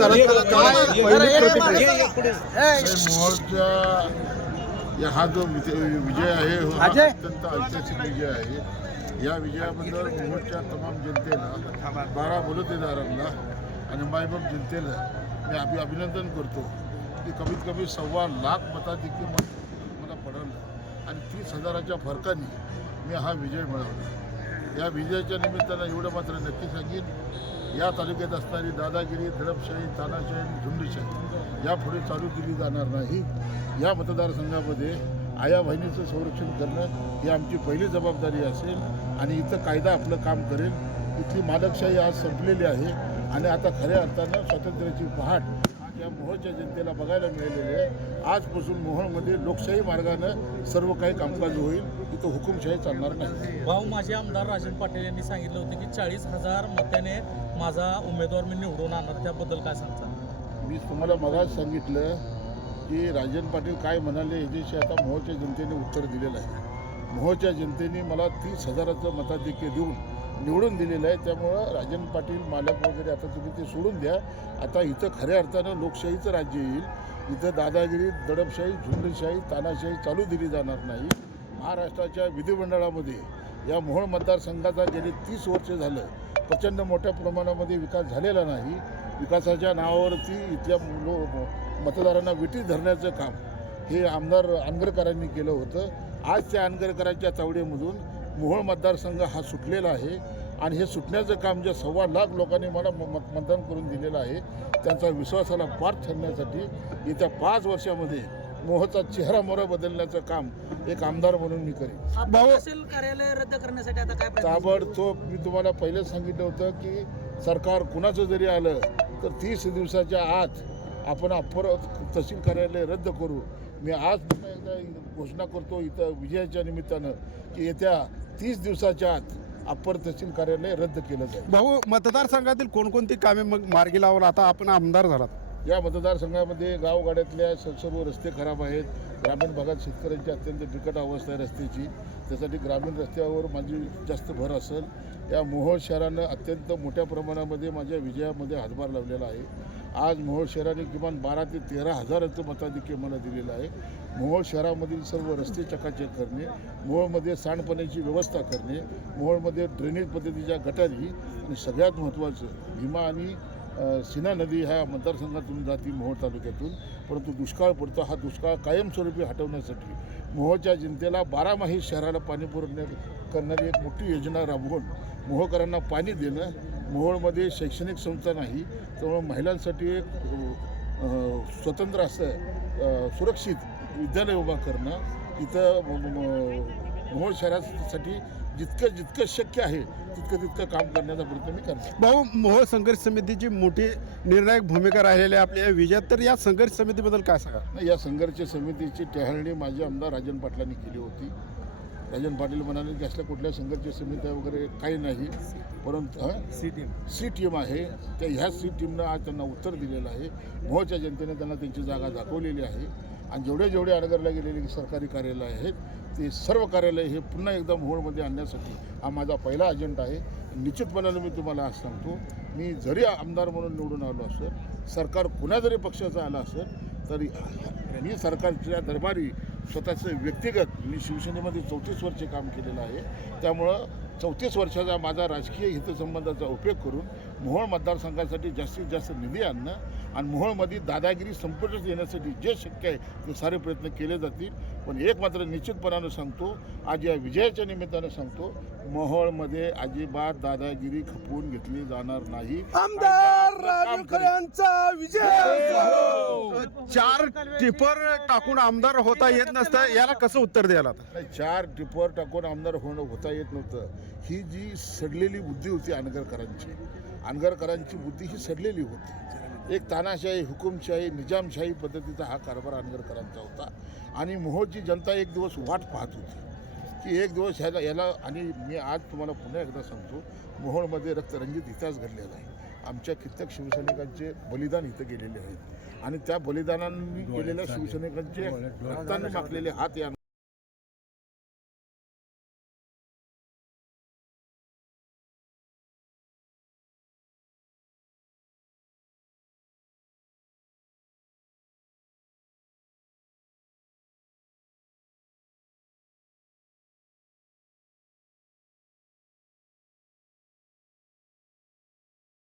मोर्चा हा जो विजय आहे अत्यंत ऐतिहासिक विजय आहे या विजयाबद्दल मोहोरच्या तमाम जनतेला बारा बलुतेदारांना आणि मायबाप जनतेला मी अभि अभिनंदन करतो की कमीत कमी सव्वा लाख मताधिक्य मत मला पडलं आणि तीस हजाराच्या फरकाने मी हा विजय मिळवला या विजयाच्या निमित्तानं एवढं मात्र नक्की सांगेन या तालुक्यात असणारी दादागिरी दडपशाही तानाशाही आणि या यापुढे चालू केली जाणार नाही या मतदारसंघामध्ये आया बहिणीचं संरक्षण करणं ही आमची पहिली जबाबदारी असेल आणि इथं कायदा आपलं काम करेल इथली मालकशाही आज संपलेली आहे आणि आता खऱ्या अर्थानं स्वातंत्र्याची पहाट मोहच्या जनतेला बघायला मिळालेले आजपासून मोहनमध्ये लोकशाही मार्गानं सर्व काही कामकाज होईल तिथं हुकुमशाही चालणार नाही भाऊ माझे आमदार राजन पाटील यांनी सांगितलं होतं की चाळीस हजार मताने माझा उमेदवार मी निवडून आणणार त्याबद्दल काय सांगता मी तुम्हाला मगाच सांगितलं की राजन पाटील काय म्हणाले याच्याशी आता मोहच्या जनतेने उत्तर दिलेलं आहे मोहच्या जनतेने मला तीस हजाराचं मताधिक्य देऊन निवडून दिलेलं आहे त्यामुळं राजन पाटील मालक वगैरे आता तुम्ही ते सोडून द्या आता इथं खऱ्या अर्थानं लोकशाहीचं राज्य येईल इथं दादागिरी दडपशाही झुंडशाही तानाशाही चालू दिली जाणार नाही महाराष्ट्राच्या विधिमंडळामध्ये या मोहोळ मतदारसंघाचा गेले तीस वर्ष झालं प्रचंड मोठ्या प्रमाणामध्ये विकास झालेला नाही विकासाच्या नावावरती इथल्या लो मतदारांना विटी धरण्याचं काम हे आमदार आनगरकरांनी केलं होतं आज त्या आनगरकरांच्या चावडीमधून मोहोळ मतदारसंघ हा सुटलेला आहे आणि हे सुटण्याचं काम ज्या सव्वा लाख लोकांनी मला मत मतदान करून दिलेलं आहे त्यांचा विश्वासाला पार ठरण्यासाठी येत्या पाच वर्षामध्ये मोहचा चेहरा मोहरा बदलण्याचं काम एक आमदार म्हणून मी करेन कार्यालय रद्द करण्यासाठी आता काय ताबडतोब मी तुम्हाला पहिलेच सांगितलं होतं की सरकार कुणाचं जरी आलं तर तीस दिवसाच्या आत आपण अप्पर तहसील कार्यालय रद्द करू मी आज पुन्हा घोषणा करतो इथं विजयाच्या निमित्तानं की येत्या तीस दिवसाच्या आत अप्पर तहसील कार्यालय रद्द केलं जाईल भाऊ मतदारसंघातील कोणकोणती कामे मग मार्गी लावून आता आपण आमदार झालात या मतदारसंघामध्ये गावगाड्यातल्या स- सर्व रस्ते खराब आहेत ग्रामीण भागात शेतकऱ्यांची अत्यंत बिकट अवस्था आहे रस्त्याची त्यासाठी ग्रामीण रस्त्यावर माझी जास्त भर असेल या मोहोळ शहरानं अत्यंत मोठ्या प्रमाणामध्ये माझ्या विजयामध्ये हातभार लावलेला आहे आज मोहोळ शहराने किमान बारा ते तेरा हजाराचं मताधिक्य मला दिलेलं आहे मोहोळ शहरामधील सर्व रस्ते चकाचक करणे मोहोळमध्ये सांडपाण्याची व्यवस्था करणे मोहोळमध्ये ड्रेनेज पद्धतीच्या गटारी आणि सगळ्यात महत्त्वाचं भीमा आणि सिना नदी ह्या मतदारसंघातून जाती मोहोळ तालुक्यातून परंतु दुष्काळ पडतो हा दुष्काळ कायमस्वरूपी हटवण्यासाठी मोहोळच्या जनतेला बारामाही शहराला पाणी पुरवण्या करणारी एक मोठी योजना राबवून मोहोळकरांना पाणी देणं मोहोळमध्ये शैक्षणिक संस्था नाही त्यामुळे महिलांसाठी एक स्वतंत्र असं सुरक्षित विद्यालय उभा करणं इथं मोहोळ शहरासाठी जितकं जितकं शक्य आहे तितकं तितकं काम करण्याचा प्रयत्न मी करतो भाऊ मोहोळ संघर्ष समितीची मोठी निर्णायक भूमिका राहिलेली आहे आपल्या विजयात तर या संघर्ष समितीबद्दल काय सांगा या संघर्ष समितीची टेहळणी माझे आमदार राजन पाटलांनी केली होती राजन पाटील म्हणाले की असल्या कुठल्या संघर्ष समित्या वगैरे काही नाही परंतु सी टीम सी टीम आहे त्या ह्या सी टीमनं आज त्यांना उत्तर दिलेलं आहे मोहच्या जनतेने त्यांना त्यांची जागा दाखवलेली आहे आणि जेवढे जेवढे अडगरला गेलेले सरकारी कार्यालय आहेत ते सर्व कार्यालय हे पुन्हा एकदा मोहोळमध्ये आणण्यासाठी हा माझा पहिला अजेंडा आहे निश्चितपणानं मी तुम्हाला आज सांगतो मी जरी आमदार म्हणून निवडून आलो असेल सरकार कुणा जरी पक्षाचा आलं असेल तरी मी सरकारच्या दरबारी स्वतःचं व्यक्तिगत मी शिवसेनेमध्ये चौतीस वर्षे काम केलेलं आहे त्यामुळं चौतीस वर्षाचा माझा राजकीय हितसंबंधाचा उपयोग करून मोहोळ मतदारसंघासाठी जास्तीत जास्त निधी आणणं आणि मोहोळमध्ये दादागिरी संपूर्ण येण्यासाठी जे शक्य आहे ते सारे प्रयत्न केले जातील पण एक मात्र निश्चितपणानं सांगतो आज या विजयाच्या निमित्तानं सांगतो मोहोळमध्ये अजिबात दादागिरी खपवून घेतली जाणार नाही विजय हो. चार टिपर टाकून आमदार होता येत नसता याला कसं उत्तर द्यायला चार टिपर टाकून आमदार होणं होता येत नव्हतं ही जी सडलेली बुद्धी होती अनगरकरांची अनगरकरांची बुद्धी ही सडलेली होती एक तानाशाही हुकुमशाही निजामशाही पद्धतीचा हा कारभार अनगरकरांचा होता आणि मोहोळची जनता एक दिवस वाट पाहत होती की एक दिवस ह्याला याला आणि मी आज तुम्हाला पुन्हा एकदा सांगतो मोहोळमध्ये रक्तरंजित इतिहास घडलेला आहे आमच्या कित्येक शिवसैनिकांचे बलिदान इथं गेलेले आहेत आणि त्या बलिदानांनी केलेल्या शिवसैनिकांचे हातांनी टाकलेले हात या